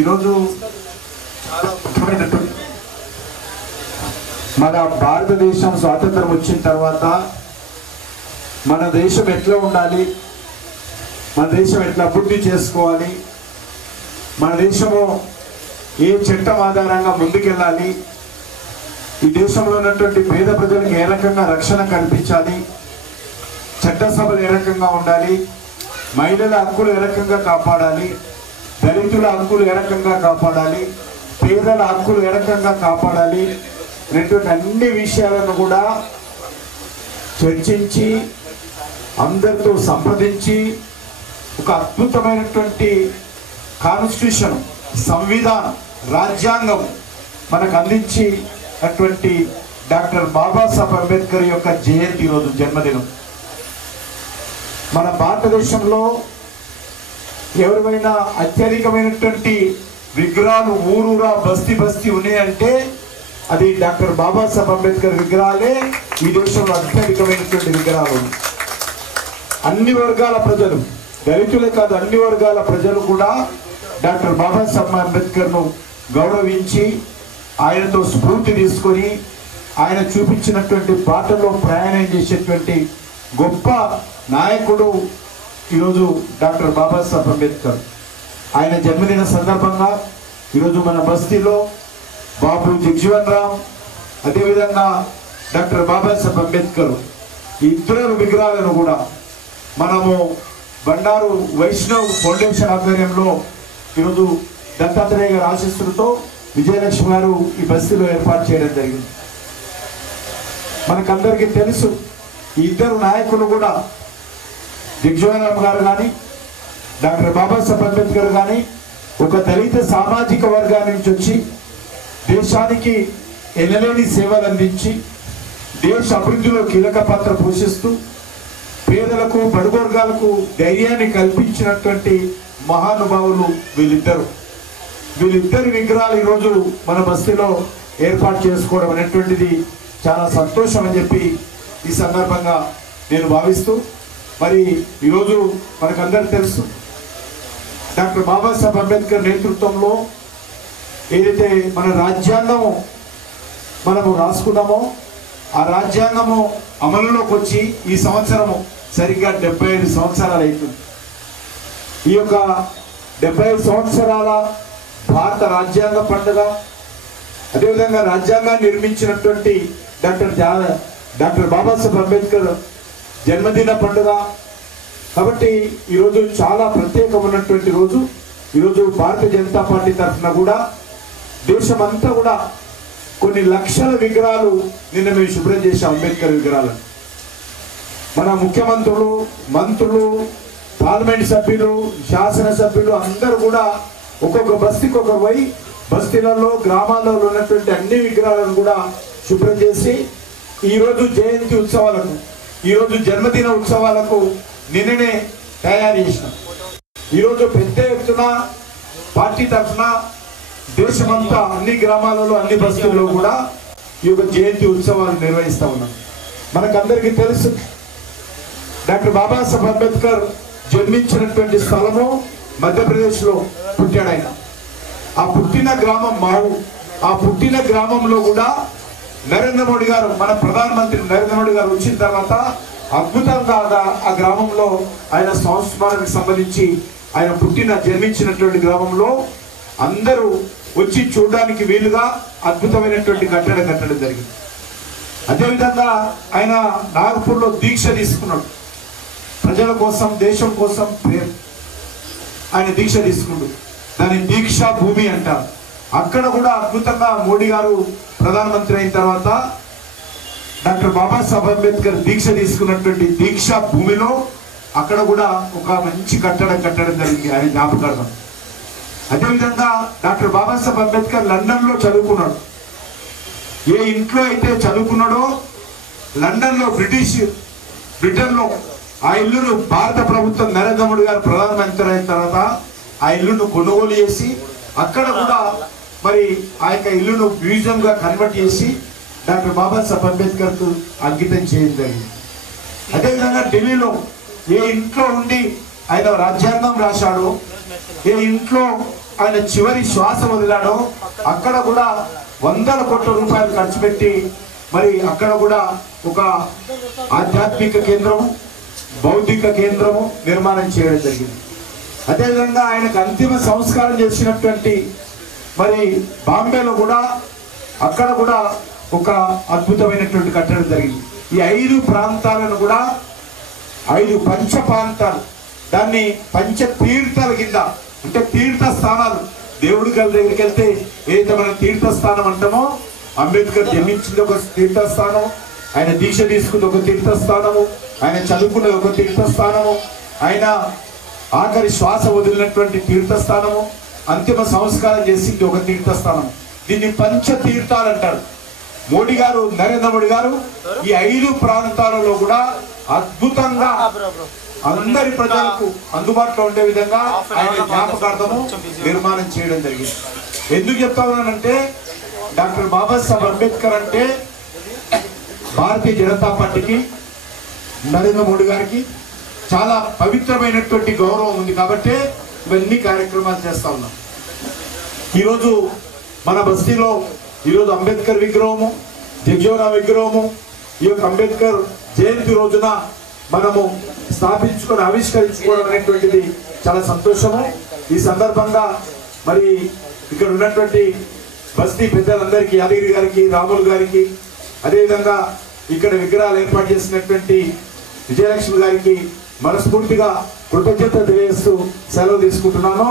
ఈరోజు చాలా ముఖ్యమైనటువంటి మన భారతదేశం స్వాతంత్రం వచ్చిన తర్వాత మన దేశం ఎట్లా ఉండాలి, మన దేశం ఎట్లా అభివృద్ధి చేసుకోవాలి, మన దేశము ఏ చట్టం ఆధారంగా ముందుకెళ్ళాలి, ఈ దేశంలో ఉన్నటువంటి పేద ప్రజలకు ఏ రకంగా రక్షణ కల్పించాలి, చట్టసభలు ఏ రకంగా ఉండాలి, మహిళల హక్కులు ఏ రకంగా కాపాడాలి, దళితుల హక్కులు ఏ రకంగా కాపాడాలి, పేదల హక్కులు ఏ రకంగా కాపాడాలి అనేటువంటి అన్ని విషయాలను కూడా చర్చించి అందరితో సంప్రదించి ఒక అద్భుతమైనటువంటి కాన్స్టిట్యూషన్, సంవిధానం, రాజ్యాంగం మనకు అందించినటువంటి డాక్టర్ బాబాసాహెబ్ అంబేద్కర్ యొక్క జయంతి రోజు జన్మదినం. మన భారతదేశంలో ఎవరివైనా అత్యధికమైనటువంటి విగ్రహాలు ఊరూరా బస్తీ బస్తీ ఉన్నాయంటే అది డాక్టర్ బాబాసాహెబ్ అంబేద్కర్ విగ్రహాలే ఈ దేశంలో అత్యధికమైనటువంటి విగ్రహాలు. అన్ని వర్గాల ప్రజలు, దళితులే కాదు అన్ని వర్గాల ప్రజలు కూడా డాక్టర్ బాబాసాహెబ్ అంబేద్కర్ను గౌరవించి ఆయనతో స్ఫూర్తి తీసుకొని ఆయన చూపించినటువంటి బాటలో ప్రయాణం చేసేటువంటి గొప్ప నాయకుడు ఈరోజు డాక్టర్ బాబాసాహెబ్ అంబేద్కర్. ఆయన జన్మదిన సందర్భంగా ఈరోజు మన బస్తీలో బాబు జగ్జీవన్ రామ్, అదేవిధంగా డాక్టర్ బాబాసాహెబ్ అంబేద్కర్ ఇద్దరు విగ్రహాలను కూడా మనము బండారు వైష్ణవ్ ఫౌండేషన్ ఆధ్వర్యంలో ఈరోజు దత్తాత్రేయ గారి ఆశీస్సులతో విజయలక్ష్మి గారు ఈ బస్తీలో ఏర్పాటు చేయడం జరిగింది. మనకందరికీ తెలుసు ఈ ఇద్దరు నాయకులు కూడా జగ్జీవన్ రామ్ గారు కానీ డాక్టర్ బాబాసాహెబ్ అంబేద్కర్ కానీ ఒక దళిత సామాజిక వర్గాల నుంచి వచ్చి దేశానికి ఎనలేని సేవలు అందించి దేశ అభివృద్ధిలో కీలక పాత్ర పోషిస్తూ పేదలకు బడుగు వర్గాలకు ధైర్యాన్ని కల్పించినటువంటి మహానుభావులు వీళ్ళిద్దరి విగ్రహాలు ఈరోజు మన బస్తీలో ఏర్పాటు చేసుకోవడం అనేటువంటిది చాలా సంతోషం అని చెప్పి ఈ సందర్భంగా నేను భావిస్తూ, మరి ఈరోజు మనకందరూ తెలుసు డాక్టర్ బాబాసాహెబ్ అంబేద్కర్ నేతృత్వంలో ఏదైతే మన రాజ్యాంగము మనము రాసుకున్నామో ఆ రాజ్యాంగము అమలులోకి వచ్చి ఈ సంవత్సరము సరిగ్గా 75 సంవత్సరాలు అవుతుంది. ఈ యొక్క 75 సంవత్సరాల భారత రాజ్యాంగ పండుగ, అదేవిధంగా రాజ్యాంగాన్ని నిర్మించినటువంటి డాక్టర్ బాబాసాహెబ్ అంబేద్కర్ జన్మదిన పండుగ కాబట్టి ఈరోజు చాలా ప్రత్యేకమైనటువంటి రోజు. ఈరోజు భారతీయ జనతా పార్టీ తరఫున కూడా దేశమంతా కూడా కొన్ని లక్షల విగ్రహాలు నిన్న మేము శుభ్రం చేసాం. అంబేద్కర్ విగ్రహాలను మన ముఖ్యమంత్రులు, మంత్రులు, పార్లమెంట్ సభ్యులు, శాసనసభ్యులు అందరూ కూడా ఒక్కొక్క బస్తీకి ఒక పోయి బస్తీలలో గ్రామాల్లో ఉన్నటువంటి అన్ని విగ్రహాలను కూడా శుభ్రం చేసి ఈరోజు జయంతి ఉత్సవాలకు, ఈరోజు జన్మదిన ఉత్సవాలకు నిన్ననే తయారు చేసినాం. ఈరోజు పెద్ద ఎత్తున పార్టీ తరఫున దేశమంతా అన్ని గ్రామాలలో అన్ని బస్తీల్లో కూడా ఈ యొక్క జయంతి ఉత్సవాలు నిర్వహిస్తూ ఉన్నాం. మనకందరికీ తెలుసు డాక్టర్ బాబాసాహెబ్ అంబేద్కర్ జన్మించినటువంటి స్థలము మధ్యప్రదేశ్లో పుట్టాడు ఆయన. ఆ పుట్టిన గ్రామం మావు. ఆ పుట్టిన గ్రామంలో కూడా నరేంద్ర మోడీ గారు, మన ప్రధానమంత్రి నరేంద్ర మోడీ గారు వచ్చిన తర్వాత అద్భుతంగా ఆ గ్రామంలో ఆయన సంస్మరణకు సంబంధించి ఆయన జన్మించినటువంటి గ్రామంలో అందరూ వచ్చి చూడడానికి వీలుగా అద్భుతమైనటువంటి కట్టడం జరిగింది. అదేవిధంగా ఆయన నాగపూర్లో దీక్ష తీసుకున్నాడు. ప్రజల కోసం, దేశం కోసం ఆయన దీక్ష తీసుకున్నాడు. దాని దీక్షా భూమి అంటారు. అక్కడ కూడా అద్భుతంగా మోడీ గారు ప్రధానమంత్రి అయిన తర్వాత డాక్టర్ బాబాసాహెబ్ అంబేద్కర్ దీక్ష తీసుకున్నటువంటి దీక్షా భూమిలో అక్కడ కూడా ఒక మంచి కట్టడం జరిగింది ఆయన జ్ఞాపకార్థం. అదేవిధంగా డాక్టర్ బాబాసాహెబ్ అంబేద్కర్ లండన్లో చదువుకున్నాడు. ఏ ఇంట్లో అయితే చదువుకున్నాడో లండన్లో బ్రిటన్లో ఆ ఇల్లును భారత ప్రభుత్వం నరేంద్ర మోడీ గారు ప్రధానమంత్రి అయిన తర్వాత ఆ ఇల్లును కొనుగోలు చేసి అక్కడ కూడా మరి ఆ యొక్క ఇల్లును మ్యూజియంగా కన్వర్ట్ చేసి డాక్టర్ బాబాసాహెబ్ అంబేద్కర్కు అంకితం చేయడం జరిగింది. అదేవిధంగా ఢిల్లీలో ఏ ఇంట్లో ఉండి ఆయన రాజ్యాంగం రాశాడో, ఏ ఇంట్లో ఆయన చివరి శ్వాస వదిలాడో అక్కడ కూడా వందల కోట్ల రూపాయలు ఖర్చు పెట్టి మరి అక్కడ కూడా ఒక ఆధ్యాత్మిక కేంద్రము, బౌద్ధిక కేంద్రము నిర్మాణం చేయడం జరిగింది. అదేవిధంగా ఆయనకు అంతిమ సంస్కారం చేసినటువంటి మరి బాంబేలో కూడా అక్కడ కూడా ఒక అద్భుతమైనటువంటి కట్టడం జరిగింది. ఈ 5 ప్రాంతాలను కూడా 5 పంచ ప్రాంతాలు, దాన్ని పంచ తీర్థాల కింద, అంటే తీర్థ స్థానాలు. దేవుడి గారి దగ్గరికి వెళ్తే ఏదైతే మనం తీర్థస్థానం అంటామో, అంబేద్కర్ జన్మించింది ఒక తీర్థస్థానం, ఆయన దీక్ష తీసుకుంది ఒక తీర్థస్థానము, ఆయన చదువుకున్నది ఒక తీర్థస్థానము, ఆయన ఆఖరి శ్వాస వదిలినటువంటి తీర్థస్థానము, అంతిమ సంస్కారం చేసింది ఒక తీర్థస్థానం. దీన్ని పంచ తీర్థాలు అంటారు. మోడీ గారు, నరేంద్ర మోడీ గారు ఈ 5 ప్రాంతాలలో కూడా అద్భుతంగా అందరి ప్రజలకు అందుబాటులో ఉండే విధంగా ఆయన జ్ఞాపకార్థము నిర్మాణం చేయడం జరిగింది. ఎందుకు చెప్తా ఉన్నానంటే, డాక్టర్ బాబాసాహెబ్ అంబేద్కర్ అంటే భారతీయ జనతా పార్టీకి, నరేంద్ర మోడీ గారికి చాలా పవిత్రమైనటువంటి గౌరవం ఉంది కాబట్టి ఇవన్నీ కార్యక్రమాలు చేస్తా ఉన్నాం. ఈరోజు మన బస్తీలో ఈరోజు అంబేద్కర్ విగ్రహము, జగ్జీవనరామ్ విగ్రహము, ఈ యొక్క అంబేద్కర్ జయంతి రోజున మనము స్థాపించుకొని ఆవిష్కరించుకోవడం అనేటువంటిది చాలా సంతోషము. ఈ సందర్భంగా మరి ఇక్కడ ఉన్నటువంటి బస్తీ పెద్దలందరికీ, యాదగిరి గారికి, రాములు గారికి, అదేవిధంగా ఇక్కడ విగ్రహాలు ఏర్పాటు చేసినటువంటి విజయలక్ష్మి గారికి మనస్ఫూర్తిగా కృతజ్ఞత తెలియజేస్తూ సెలవు తీసుకుంటున్నాను.